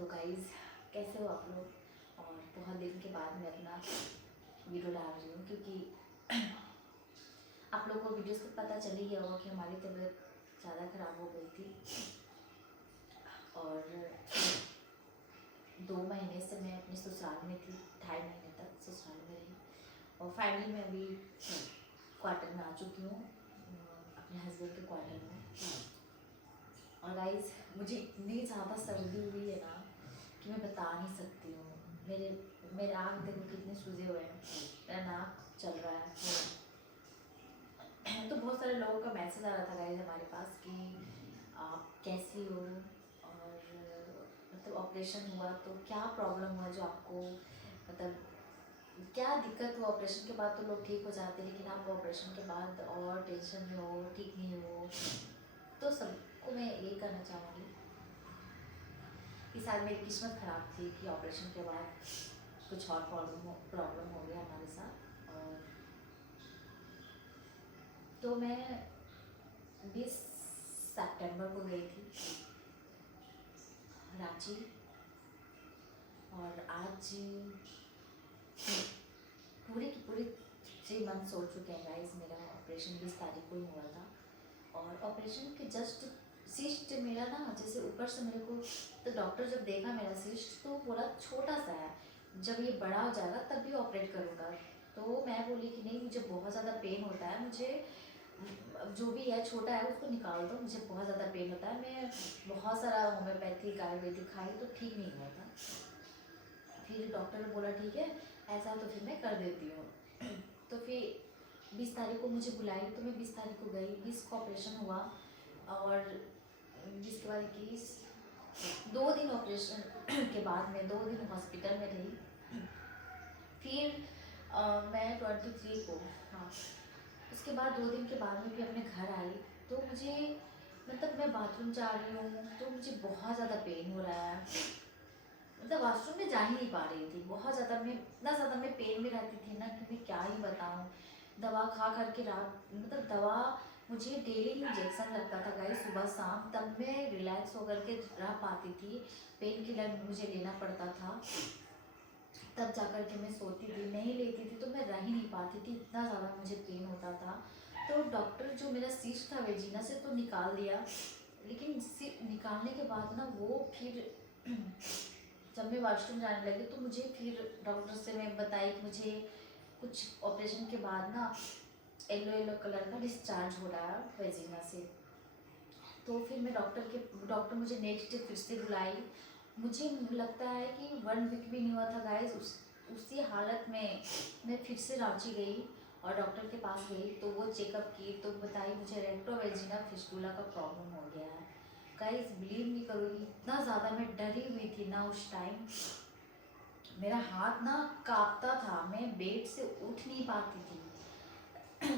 तो गाइज़ कैसे हो आप लोग। और बहुत दिन के बाद मैं अपना वीडियो डाल रही हूँ क्योंकि आप लोगों को वीडियो से पता चल ही गया होगा कि हमारी तबीयत ज़्यादा ख़राब हो गई थी। और 2 महीने से मैं अपने ससुराल में थी, 2.5 महीने तक ससुराल में रही और फाइनली मैं अभी क्वार्टर में आ चुकी हूँ, अपने हस्बैंड के क्वार्टर में। और गाइस मुझे इतनी ज़्यादा सर्दी हुई है ना कि मैं बता नहीं सकती हूँ। मेरे मेरे आँख देखो कितने सूजे हुए हैं, मेरा नाक चल रहा है। तो बहुत सारे लोगों का मैसेज आ रहा था गाइस हमारे पास कि आप कैसी हो और मतलब ऑपरेशन हुआ तो क्या प्रॉब्लम हुआ जो आपको मतलब क्या दिक्कत हुआ। ऑपरेशन के बाद तो लोग ठीक हो जाते हैं, लेकिन आप ऑपरेशन के बाद और टेंशन में हो, ठीक नहीं हो। तो सबको मैं यही कहना चाहूँगी कि शायद मेरी किस्मत ख़राब थी कि ऑपरेशन के बाद कुछ और प्रॉब्लम हो गया हमारे साथ। और तो मैं 20 सितंबर को गई थी रांची और आज पूरे की पूरे 3 मंथ्स हो चुके हैं गाइस। मेरा ऑपरेशन 20 तारीख को ही हुआ था और ऑपरेशन के जस्ट सिस्ट मेरा ना जैसे ऊपर से मेरे को, तो डॉक्टर जब देखा मेरा सिस्ट तो बोला छोटा सा है, जब ये बड़ा हो जाएगा तब भी ऑपरेट करूँगा। तो मैं बोली कि नहीं, मुझे बहुत ज़्यादा पेन होता है, मुझे जो भी है छोटा है उसको निकाल दो, मुझे बहुत ज़्यादा पेन होता है। मैं बहुत सारा होम्योपैथिक आयुर्वेदिक खाई तो ठीक नहीं हुआ था। फिर डॉक्टर ने बोला ठीक है ऐसा तो फिर मैं कर देती हूँ। तो फिर 20 तारीख को मुझे बुलाई तो मैं 20 तारीख को गई, 20 को ऑपरेशन हुआ और 20 के बाद 21, 2 दिन ऑपरेशन के बाद मैं 2 दिन हॉस्पिटल में रही। फिर मैं 23 को, हाँ उसके बाद 2 दिन के बाद में भी अपने घर आई। तो मुझे मतलब मैं बाथरूम जा रही हूँ तो मुझे बहुत ज़्यादा पेन हो रहा है, मतलब वॉशरूम में जा ही नहीं पा रही थी। बहुत ज़्यादा मैं इतना ज़्यादा मैं पेन में रहती थी ना कि मैं क्या ही बताऊँ। दवा खा कर के रात मतलब दवा मुझे डेली इंजेक्शन लगता था गाइस सुबह शाम, तब मैं रिलैक्स होकर के रह पाती थी। पेन किलर मुझे लेना पड़ता था तब जा कर के मैं सोती थी, नहीं लेती थी तो मैं रह ही नहीं पाती थी, इतना ज़्यादा मुझे पेन होता था। तो डॉक्टर जो मेरा सिस्ट था वेजिना से तो निकाल दिया, लेकिन निकालने के बाद ना वो फिर जब मैं वॉशरूम जाने लगी तो मुझे फिर डॉक्टर से मैं बताई कि मुझे कुछ ऑपरेशन के बाद ना येलो येलो कलर का डिस्चार्ज हो रहा है वेजिना से। तो फिर मैं डॉक्टर मुझे नेक्स्ट डे फिर से बुलाई। मुझे लगता है कि 1 वीक भी नहीं हुआ था गाइस, उसी हालत में मैं फिर से रांची गई और डॉक्टर के पास गई तो वो चेकअप की तो बताई मुझे रेक्टोवेजिना फिस्टुला का प्रॉब्लम हो गया है। गाइस बिलीव नहीं करोगी, इतना ज़्यादा मैं डरी हुई थी ना उस टाइम, मेरा हाथ ना कांपता था, मैं बेड से उठ नहीं पाती थी।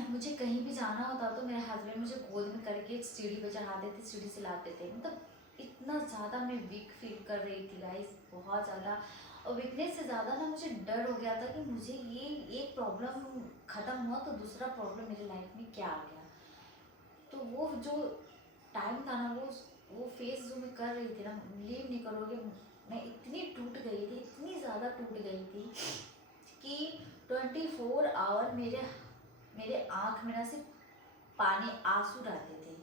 मुझे कहीं भी जाना होता तो मेरे हस्बैंड मुझे गोद में करके सीढ़ी पे चढ़ाते थे, सीढ़ी से लाते थे। मतलब इतना ज़्यादा मैं वीक फील कर रही थी गाइस, बहुत ज़्यादा। और वीकनेस से ज़्यादा ना मुझे डर हो गया था कि मुझे ये एक प्रॉब्लम ख़त्म हुआ तो दूसरा प्रॉब्लम मेरे लाइफ में क्या आ गया। तो वो जो टाइम था ना, वो फेस जो मैं कर रही थी ना, बिलीव नहीं करोगे, मैं इतनी टूट गई थी, इतनी ज़्यादा टूट गई थी कि 24 आवर मेरे मेरे आँख में ना सिर्फ पानी आंसू रहते थे।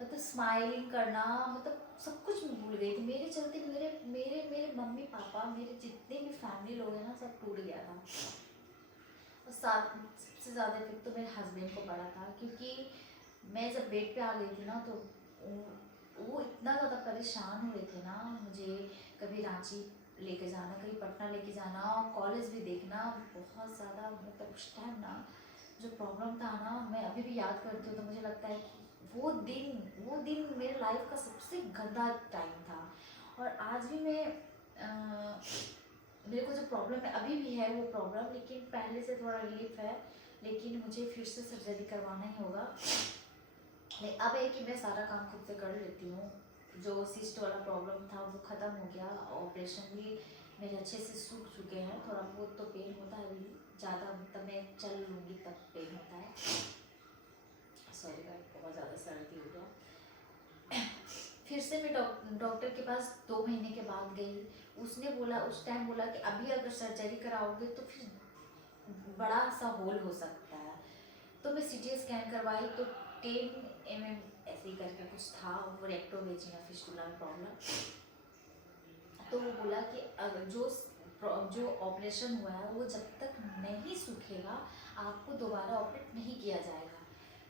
मतलब स्माइलिंग करना, मतलब सब कुछ मैं भूल गई थी। मेरे चलते मेरे मेरे मेरे मम्मी पापा, मेरे जितने भी फैमिली लोग हैं ना, सब टूट गया था। और साथ सबसे ज़्यादा इफेक्ट तो मेरे हस्बैंड को पड़ा था क्योंकि मैं जब बेड पे आ गई थी ना तो वो इतना ज़्यादा परेशान हुए थे ना। मुझे कभी रांची लेके जाना, कभी पटना लेके जाना, कॉलेज भी देखना, बहुत ज़्यादा मतलब उस टाइम ना जो प्रॉब्लम था ना, मैं अभी भी याद करती हूँ तो मुझे लगता है कि वो दिन मेरे लाइफ का सबसे गंदा टाइम था। और आज भी मैं मेरे को जो प्रॉब्लम है अभी भी है वो प्रॉब्लम, लेकिन पहले से थोड़ा रिलीफ है। लेकिन मुझे फिर से सर्जरी करवाना ही होगा। अब है कि मैं सारा काम खुद से कर लेती हूँ। जो सिस्ट वाला प्रॉब्लम था वो ख़त्म हो गया, ऑपरेशन भी मेरे अच्छे से सूख चुके हैं। थोड़ा बहुत तो पेन होता है अभी, ज़्यादा तब मैं चल लूँगी तब पेन होता है। सॉरी गाइस, बहुत ज़्यादा सर्दी हो गया। फिर से मैं डॉक्टर के पास 2 महीने के बाद गई। उसने बोला, उस टाइम बोला कि अभी अगर सर्जरी कराओगे तो फिर बड़ा सा होल हो सकता है। तो मैं सीटी स्कैन करवाई तो 10 mm ऐसे ही करके कुछ था, वो रेक्टोवेजिना फिस्टुला में प्रॉब्लम। तो वो बोला कि अगर जो ऑपरेशन हुआ है वो जब तक नहीं सूखेगा आपको दोबारा ऑपरेट नहीं किया जाएगा।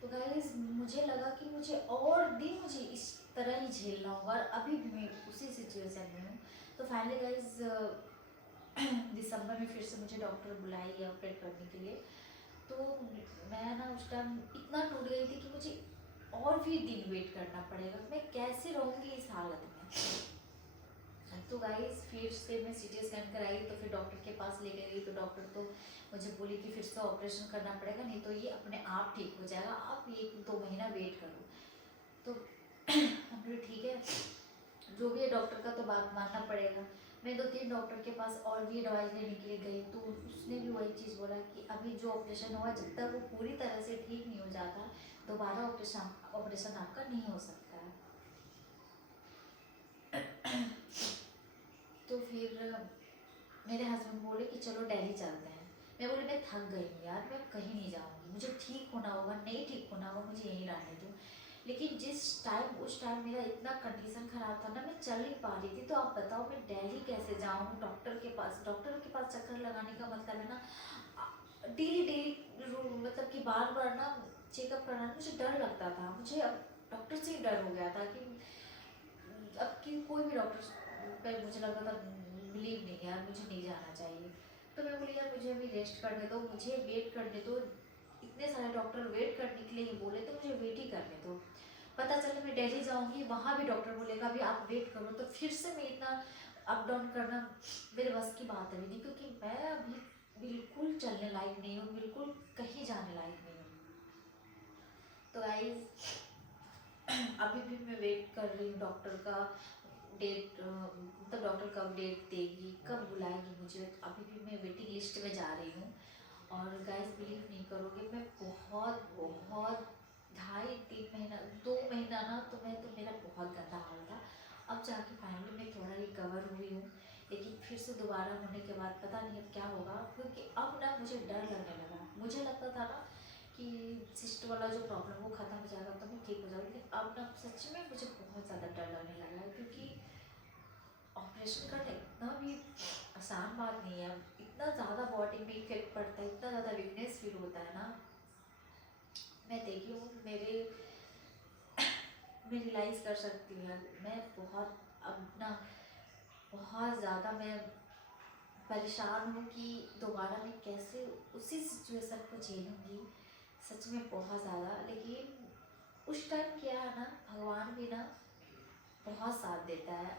तो गाइस मुझे लगा कि मुझे और दिन मुझे इस तरह ही झेलना होगा, और अभी भी मैं उसी सिचुएशन में हूँ। तो फाइनली गाइस दिसंबर में फिर से मुझे डॉक्टर बुलाई है ऑपरेट करने के लिए। तो मैं ना उस टाइम इतना टूट गई थी कि मुझे और भी दिन वेट करना पड़ेगा, मैं कैसे रहूँगी इस हालत में। तो गाइस फिर से मैं सीटी स्कैन कराई, तो फिर डॉक्टर के पास ले गई। तो डॉक्टर तो मुझे बोली कि फिर से ऑपरेशन करना पड़ेगा, नहीं तो ये अपने आप ठीक हो जाएगा, आप 1-2 महीना वेट करो। तो हम बोले ठीक है, जो भी है डॉक्टर का तो बात मानना पड़ेगा। मैं 2-3 डॉक्टर के पास और भी दवाई लेने के लिए गई, तो उसने भी वही चीज़ बोला कि अभी जो ऑपरेशन हुआ जब तक वो पूरी तरह से ठीक नहीं हो जाता दोबारा ऑपरेशन आपका नहीं हो सकता है। तो फिर मेरे हस्बैंड बोले कि चलो दिल्ली चलते हैं। मैं बोली मैं थक गई हूँ यार, मैं कहीं नहीं जाऊँगी, मुझे ठीक होना होगा, नहीं ठीक होना होगा, मुझे यहीं रहने दो। लेकिन उस टाइम मेरा इतना कंडीशन ख़राब था ना, मैं चल नहीं पा रही थी। तो आप बताओ मैं दिल्ली कैसे जाऊँ डॉक्टर के पास चक्कर लगाने का मतलब है ना डेली डेली, मतलब कि बार बार ना चेकअप कराना, मुझे डर लगता था। मुझे अब डॉक्टर से ही डर हो गया था कि अब कि कोई भी डॉक्टर पर मुझे लगा था बिलीव नहीं यार, मुझे नहीं जाना चाहिए। तो मैं बोली यार मुझे अभी रेस्ट करने दो, मुझे वेट करने दो, इतने सारे डॉक्टर वेट करने के लिए ही बोले तो मुझे वेट ही करने दो। पता चला मैं दिल्ली जाऊंगी, वहाँ भी डॉक्टर बोलेगा अभी आप वेट करो, तो फिर से मैं इतना अप डाउन करना मेरे बस की बात है नहीं, क्योंकि मैं अभी बिल्कुल चलने लायक नहीं हूँ, बिल्कुल कहीं जाने लायक नहीं हूँ। तो गाइस अभी भी मैं वेट कर रही हूँ डॉक्टर का डेट, मतलब डॉक्टर कब डेट देगी, कब बुलाएगी मुझे। अभी भी मैं वेटिंग लिस्ट में जा रही हूँ। और गाइस बिलीव नहीं करोगे, मैं बहुत बहुत 2.5-3 महीना 2 महीना ना, तो मेरा बहुत गंदा हाल था। अब जाके फाइनली मैं थोड़ा रिकवर हुई हूँ, लेकिन फिर से दोबारा होने के बाद पता नहीं अब क्या होगा, क्योंकि अब ना मुझे डर लगने लगा। मुझे लगता था ना कि सिस्ट वाला जो प्रॉब्लम वो ख़त्म हो जाएगा तो मैं ठीक हो जाऊँगी, लेकिन अब ना सच में मुझे बहुत ज़्यादा डर लगने लगा है, क्योंकि ऑपरेशन करना इतना भी आसान बात नहीं है। इतना ज़्यादा बॉडी में इफेक्ट पड़ता है, इतना ज़्यादा वीकनेस फील होता है ना। मैं देखी हूँ मैं रियलाइज़ कर सकती हूँ यार, मैं बहुत अब ना बहुत ज़्यादा मैं परेशान हूँ कि दोबारा मैं कैसे उसी सिचुएशन को झेलूँगी, सच में बहुत ज़्यादा। लेकिन उस टाइम क्या है ना, भगवान भी ना बहुत साथ देता है।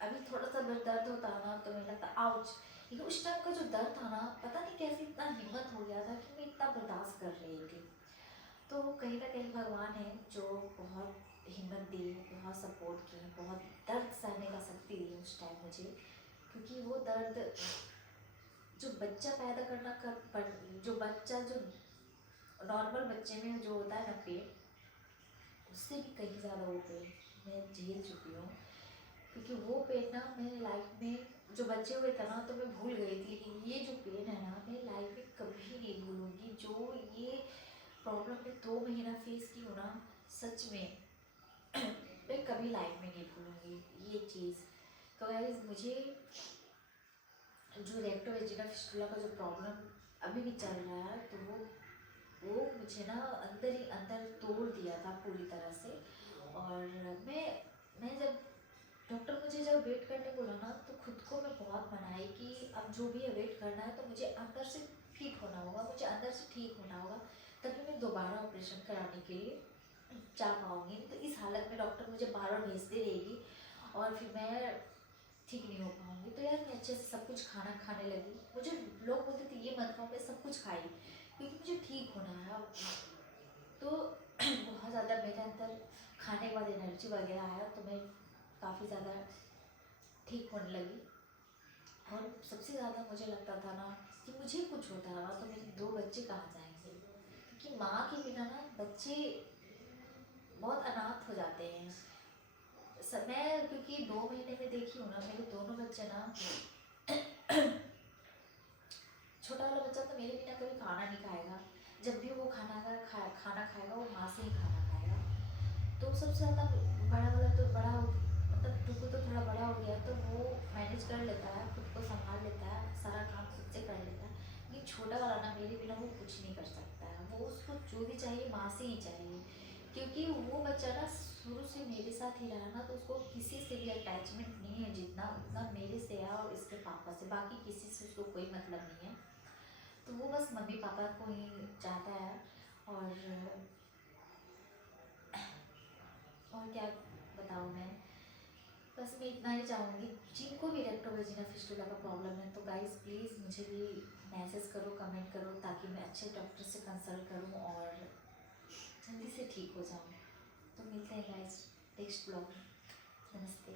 अभी थोड़ा सा दर्द होता है ना तो मुझे लगता आउच, लेकिन उस टाइम का जो दर्द था ना, पता नहीं कैसे इतना हिम्मत हो गया था कि मैं इतना बर्दाश्त कर रही थी। तो कहीं ना कहीं भगवान है जो बहुत हिम्मत दी, बहुत सपोर्ट की, बहुत दर्द सहने का शक्ति दी उस टाइम मुझे। क्योंकि वो दर्द जो बच्चा पैदा करना जो बच्चा जो नॉर्मल बच्चे में जो होता है ना पेट, उससे भी कहीं ज़्यादा वो पेन मैं झेल चुकी हूँ। क्योंकि वो पेन ना मेरे लाइफ में जो बच्चे हुए थे ना तो मैं भूल गई थी, लेकिन ये जो पेन है ना मेरी लाइफ में कभी नहीं भूलूंगी। जो ये प्रॉब्लम मैं 2 महीना फेस की हूँ ना, सच में मैं कभी लाइफ में नहीं भूलूंगी ये चीज़। तो गाइस मुझे जो रेक्टोवेजिना फिस्टुला का जो प्रॉब्लम अभी भी चल रहा है, तो वो मुझे ना अंदर ही अंदर तोड़ दिया था पूरी तरह से। और मैं जब डॉक्टर मुझे जब वेट करने बोला ना, तो खुद को मैं बहुत मनाई कि अब जो भी है वेट करना है, तो मुझे अंदर से ठीक होना होगा, मुझे अंदर से ठीक होना होगा, तभी मैं दोबारा ऑपरेशन कराने के लिए जा पाऊँगी। तो इस हालत में डॉक्टर मुझे बार बार भेजती रहेगी और फिर मैं ठीक नहीं हो पाऊँगी। तो यार मैं अच्छे से सब कुछ खाना खाने लगी। मुझे लोग बोलते थे ये मत खाओ, मैं सब कुछ खाई क्योंकि मुझे ठीक होना है अब। तो बहुत ज़्यादा मेरे अंदर खाने के बाद एनर्जी वगैरह आया, तो मैं काफ़ी ज़्यादा ठीक होने लगी। और सबसे ज़्यादा मुझे लगता था ना कि मुझे कुछ होता रहा तो मेरे 2 बच्चे कहाँ जाएंगे, क्योंकि माँ के बिना ना बच्चे बहुत अनाथ हो जाते हैं। मैं क्योंकि 2 महीने में देखी हूँ ना, मेरे दोनों बच्चे ना, छोटा वाला बच्चा तो मेरे बिना कभी खाना नहीं खाएगा। जब भी वो खाना खाएगा वो माँ से ही खाना खाएगा। तो सबसे ज़्यादा बड़ा वाला तो बड़ा मतलब टुकु तो थोड़ा बड़ा हो गया, तो वो मैनेज कर लेता है, खुद को संभाल लेता है, सारा काम खुद से कर लेता है। लेकिन छोटा वाला ना मेरे बिना वो कुछ नहीं कर सकता है। वो उसको जो भी चाहिए माँ से ही चाहिए, क्योंकि वो बच्चा ना शुरू से मेरे साथ ही रहा ना, तो उसको किसी से भी अटैचमेंट नहीं है जितना उतना मेरे से है और इसके पापा से। बाकी किसी से उसको कोई मतलब नहीं है। तो वो बस मम्मी पापा को ही चाहता है। और क्या बताऊँ मैं, बस मैं इतना ही चाहूँगी। जिनको भी रेक्टोवेजिनल फिस्टुला का प्रॉब्लम है, तो गाइस प्लीज़ मुझे भी मैसेज करो, कमेंट करो, ताकि मैं अच्छे डॉक्टर से कंसल्ट करूँ और जल्दी से ठीक हो जाऊँ। तो मिलते हैं गाइस नेक्स्ट ब्लॉग में। नमस्ते।